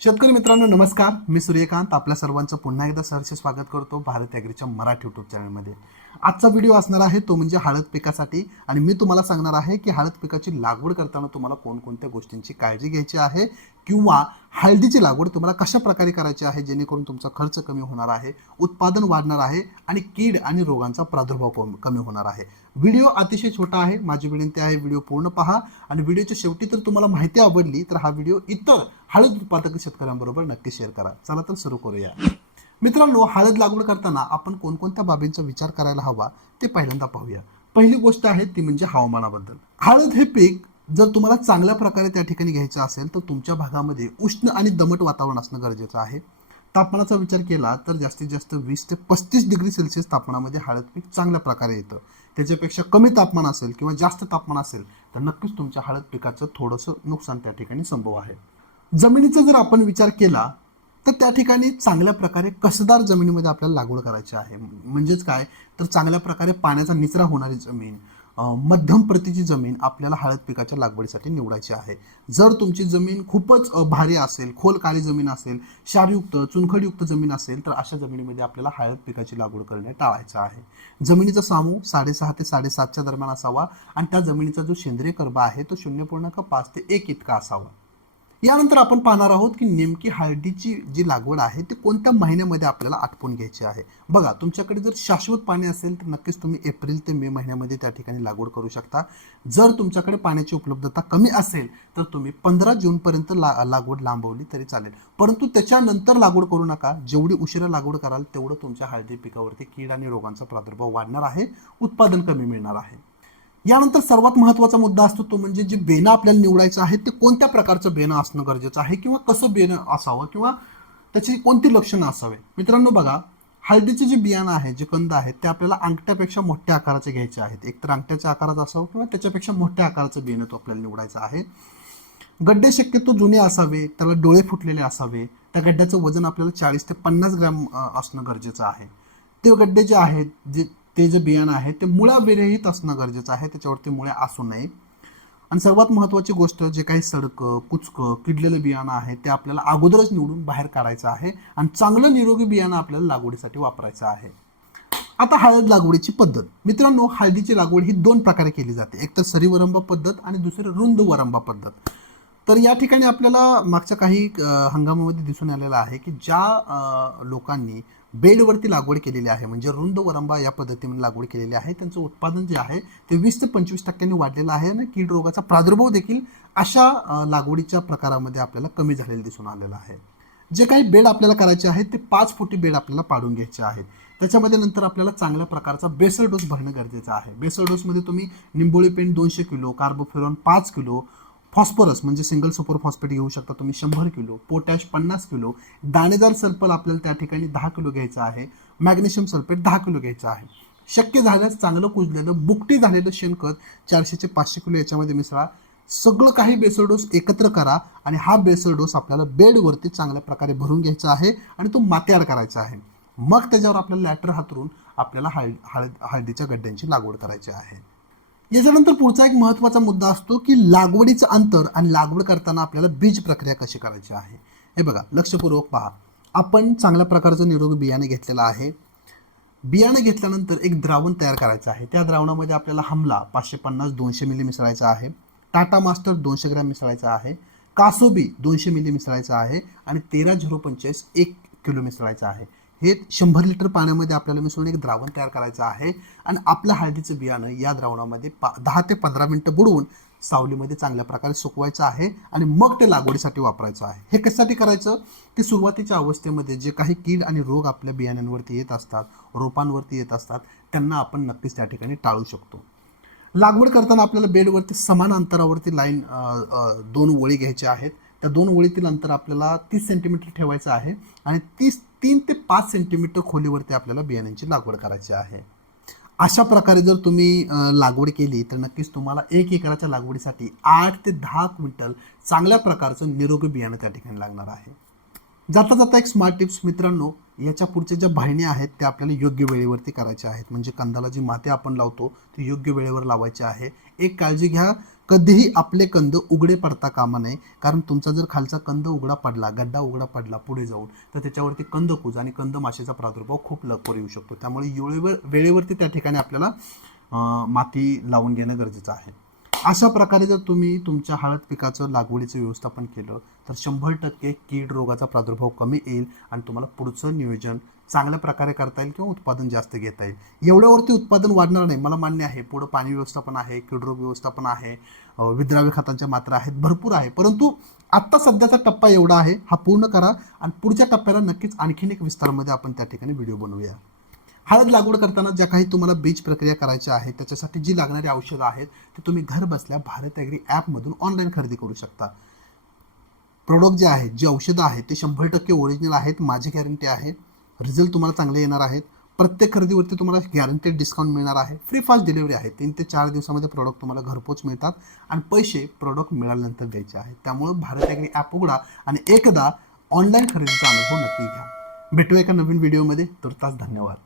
शेतकरी मित्रांनो नमस्कार. मी सूर्यकांत. आपल्या सर्वांचं पुन्हा एकदा सहर्ष स्वागत करतो भारत ॲग्रीच्या मराठी युट्यूब चॅनलमध्ये आजचा व्हिडिओ असणार आहे तो म्हणजे हळद पिकासाठी. आणि मी तुम्हाला सांगणार आहे की हळद पिकाची लागवड करताना तुम्हाला कोणकोणत्या गोष्टींची काळजी घ्यायची आहे किंवा हळदीची लागवड तुम्हाला कशा प्रकारे करायची आहे जेणेकरून तुमचा खर्च कमी होणार आहे उत्पादन वाढणार आहे आणि कीड आणि रोगांचा प्रादुर्भाव कमी होणार आहे. व्हिडिओ अतिशय छोटा आहे माझी विनंती आहे व्हिडिओ पूर्ण पहा आणि व्हिडिओच्या शेवटी तर तुम्हाला माहिती आवडली तर हा व्हिडिओ इतर हळद उत्पादक शेतकऱ्यांबरोबर नक्की शेअर करा. चला तर सुरू करूया. मित्रांनो हळद लागवड करताना आपण कोणकोणत्या बाबींचा विचार करायला हवा ते पहिल्यांदा पाहूया. पहिली गोष्ट आहे ती म्हणजे हवामानाबद्दल. हळद हे पीक जर तुम्हाला चांगल्या प्रकारे त्या ठिकाणी घ्यायचं असेल तर तुमच्या भागामध्ये उष्ण आणि दमट वातावरण असणं गरजेचं आहे. तापमानाचा विचार केला तर जास्तीत जास्त वीस ते पस्तीस डिग्री सेल्सिअस तापमानामध्ये हळद पीक चांगल्या प्रकारे येतं. त्याच्यापेक्षा कमी तापमान असेल किंवा जास्त तापमान असेल तर नक्कीच तुमच्या हळद पिकाचं थोडंसं नुकसान त्या ठिकाणी संभव आहे. जमिनीचा जर आपण विचार केला तर त्या ठिकाणी चांगल्या प्रकारे कसदार जमिनीमध्ये आपल्याला लागवड करायची आहे. म्हणजेच काय? तर चांगल्या प्रकारे पाण्याचा निचरा होणारी जमीन मध्यम प्रतीची जमीन आपल्याला हळद पिकाच्या लागवडीसाठी निवडायची आहे. जर तुमची जमीन खूपच भारी असेल खोल काळी जमीन असेल क्षारयुक्त चुनखडयुक्त जमीन असेल तर अशा जमिनीमध्ये आपल्याला हळद पिकाची लागवड करणे टाळायचं आहे. जमिनीचा सामू साडेसहा ते साडेसातच्या दरम्यान असावा आणि त्या जमिनीचा जो सेंद्रिय कर्ब आहे तो शून्य पूर्णांक पाच ते एक इतका असावा. यानंतर आपण पाहणार आहोत की नेमकी हळदीची जी लागवड आहे ती कोणत्या महिन्यामध्ये आपल्याला आटपून घ्यायची आहे? बघा तुमच्याकडे जर शाश्वत पाणी असेल तर नक्कीच तुम्ही एप्रिल ते मे महिन्यामध्ये त्या ठिकाणी लागवड करू शकता. जर तुमच्याकडे पाण्याची उपलब्धता कमी असेल तर तुम्ही पंधरा जूनपर्यंत ला लागवड लांबवली तरी चालेल. परंतु त्याच्यानंतर लागवड करू नका. जेवढी उशिरा लागवड कराल तेवढं तुमच्या हळदी पिकावरती कीड आणि रोगांचा प्रादुर्भाव वाढणार आहे. उत्पादन कमी मिळणार आहे. यानंतर सर्वात महत्त्वाचा मुद्दा असतो तो म्हणजे जे बेणं आपल्याला निवडायचं आहे ते कोणत्या प्रकारचं बेणं असणं गरजेचं आहे किंवा कसं बेणं असावं किंवा त्याची कोणती लक्षणं असावे? मित्रांनो बघा हळदीचे जे बियाणं आहे जे कंद आहेत ते आपल्याला अंगठ्यापेक्षा मोठ्या आकाराचे घ्यायचे आहेत. एकतर अंगठ्याच्या आकाराचं असावं किंवा त्याच्यापेक्षा मोठ्या आकाराचं बियाणं तो आपल्याला निवडायचं आहे. गड्डे शक्यतो जुने असावे त्याला डोळे फुटलेले असावे त्या गड्ड्याचं वजन आपल्याला चाळीस ते पन्नास ग्रॅम असणं गरजेचं आहे. ते गड्डे जे आहेत जे ते जे बियाणं आहे ते मुळा विरहित असणं गरजेचं आहे. त्याच्यावरती मुळ्या असू नये. आणि सर्वात महत्त्वाची गोष्ट जे काही सडकं कुचकं किडलेलं बियाणं आहे ते आपल्याला अगोदरच निवडून बाहेर काढायचं आहे आणि चांगलं निरोगी बियाणं आपल्याला लागवडीसाठी वापरायचं आहे. आता हळद लागवडीची पद्धत. मित्रांनो हळदीची लागवड ही दोन प्रकारे केली जाते. एक तर सरीवरंबा पद्धत आणि दुसरी रुंद वरंबा पद्धत. तर या ठिकाणी आपल्याला मागच्या काही हंगामामध्ये दिसून आलेलं आहे की ज्या लोकांनी बेडवरती लागवड केलेली आहे. म्हणजे रुंद वरंबा या पद्धतीने लागवड केलेली आहे. त्यांचं उत्पादन जे आहे ते वीस ते पंचवीस टक्क्यांनी वाढलेलं आहे आणि कीड रोगाचा प्रादुर्भाव देखील अशा लागवडीच्या प्रकारामध्ये आपल्याला कमी झालेलं दिसून आलेलं आहे. जे काही बेड आपल्याला करायचे आहेत ते पाच फुटी बेड आपल्याला पाडून घ्यायचे आहेत. त्याच्यामध्ये नंतर आपल्याला चांगल्या प्रकारचा बेसल डोस भरणं गरजेचं आहे. बेसल डोसमध्ये तुम्ही निंबोळी पेंट दोनशे किलो कार्बोफेरॉन पाच किलो फॉस्फरस म्हणजे सिंगल सुपर फॉस्फेट घेऊ शकता तुम्ही शंभर किलो पोटॅश पन्नास किलो दाणेदार सल्फर आपल्याला त्या ठिकाणी दहा किलो घ्यायचं आहे मॅग्नेशियम सल्फेट दहा किलो घ्यायचं आहे. शक्य झाल्यास चांगलं कुजलेलं बुकटी झालेलं शेणखत चारशे ते पाचशे किलो याच्यामध्ये मिसळा. सगळं काही बेसर डोस एकत्र करा आणि हा बेसल डोस आपल्याला बेडवरती चांगल्या प्रकारे भरून घ्यायचा आहे आणि तो मात्याड करायचा आहे. मग त्याच्यावर आपल्याला लॅटर हातरून आपल्याला हळद हळद हळदीच्या गड्ड्यांची लागवड करायची आहे. याच्यानंतर पुढचा एक महत्त्वाचा मुद्दा असतो की लागवडीचं अंतर आणि लागवड करताना आपल्याला बीज प्रक्रिया कशी करायची आहे? हे बघा लक्षपूर्वक पहा. आपण चांगल्या प्रकारचं निरोगी बियाणे घेतलेलं आहे. बियाणं घेतल्यानंतर एक द्रावण तयार करायचं आहे. त्या द्रावणामध्ये आपल्याला हमला पाचशे पन्नास दोनशे मिली मिसळायचा आहे. टाटा मास्टर दोनशे ग्रॅम मिसळायचा आहे. कासोबी दोनशे मिली मिसळायचा आहे. आणि तेरा झिरो पंचेचाळीस एक किलो मिसळायचं आहे. हे शंभर लिटर पाण्यामध्ये आपल्याला मिसळून एक द्रावण तयार करायचं आहे. आणि आपलं हळदीचं बियाणं या द्रावणामध्ये पा दहा ते पंधरा मिनटं बुडवून सावलीमध्ये चांगल्या प्रकारे सुकवायचं आहे आणि मग ते लागवडीसाठी वापरायचं आहे. हे कशासाठी करायचं? की सुरुवातीच्या अवस्थेमध्ये जे काही कीड आणि रोग आपल्या बियाण्यांवरती येत असतात रोपांवरती येत असतात त्यांना आपण नक्कीच त्या ठिकाणी टाळू शकतो. लागवड करताना आपल्याला बेडवरती समान अंतरावरती लाईन दोन ओळी घ्यायच्या आहेत. त्या दोन ओळीतील अंतर आपल्याला तीस सेंटीमीटर ठेवायचं आहे आणि तीस तीन ते पाच सेंटीमीटर खोलीवरती आपल्याला बियाण्यांची लागवड करायची आहे. अशा प्रकारे जर तुम्ही लागवड केली तर नक्कीच तुम्हाला एक एकराच्या लागवडीसाठी आठ ते दहा क्विंटल चांगल्या प्रकारचं निरोगी बियाणं त्या ठिकाणी लागणार आहे. जाता जाता एक स्मार्ट टिप्स मित्रांनो याच्या पुढच्या ज्या बहिण्या आहेत त्या आपल्याला योग्य वेळेवरती करायच्या आहेत. म्हणजे कंदाला जी माती आपण लावतो ती योग्य वेळेवर लावायची आहे. एक काळजी घ्या कधीही आपले कंद उघडे पडता कामा नये. कारण तुमचा जर खालचा कंद उघडा पडला गड्डा उघडा पडला पुढे जाऊन तर त्याच्यावरती कंदकूज आणि कंद माशीचा प्रादुर्भाव खूप लवकर येऊ शकतो. त्यामुळे वेळेवर वेळेवरती त्या ठिकाणी आपल्याला माती लावून घेणं गरजेचं आहे. अशा प्रकारे जर तुम्ही तुमच्या हळद पिकाचं लागवडीचं व्यवस्थापन केलं तर शंभर टक्के कीड रोगाचा प्रादुर्भाव कमी येईल आणि तुम्हाला पुढचं नियोजन चांगल्या प्रकारे करता येईल किंवा उत्पादन जास्त घेता येईल. एवढ्यावरती उत्पादन वाढणार नाही मला मान्य आहे. पुढं पाणी व्यवस्थापन आहे कीड रोग व्यवस्थापन आहे विद्राव्य खतांच्या मात्रा आहेत भरपूर आहे. परंतु आत्ता सध्याचा टप्पा एवढा आहे हा पूर्ण करा आणि पुढच्या टप्प्याला नक्कीच आणखीन एक विस्तारामध्ये आपण त्या ठिकाणी व्हिडिओ बनवूया. हळद लागवड करताना ज्या काही तुम्हाला बीज प्रक्रिया करायच्या आहेत त्याच्यासाठी जी लागणारी औषधं आहेत ते तुम्ही घर बसल्या भारत ॲग्री ॲपमधून ऑनलाईन खरेदी करू शकता. प्रोडक्ट जे आहेत जी औषधं आहेत ते शंभर टक्के ओरिजिनल आहेत माझी गॅरंटी आहे. रिझल्ट तुम्हाला चांगले येणार आहेत. प्रत्येक खरेदीवरती तुम्हाला गॅरंटेड डिस्काउंट मिळणार आहे. फ्री फास्ट डिलिव्हरी आहे. तीन ते चार दिवसामध्ये प्रोडक्ट तुम्हाला घरपोच मिळतात आणि पैसे प्रोडक्ट मिळाल्यानंतर द्यायचे आहेत त्यामुळं भारत ॲग्री ॲप उघडा आणि एकदा ऑनलाईन खरेदीचा अनुभव नक्की घ्या. भेटूया एका नवीन व्हिडिओमध्ये तुर्तास धन्यवाद.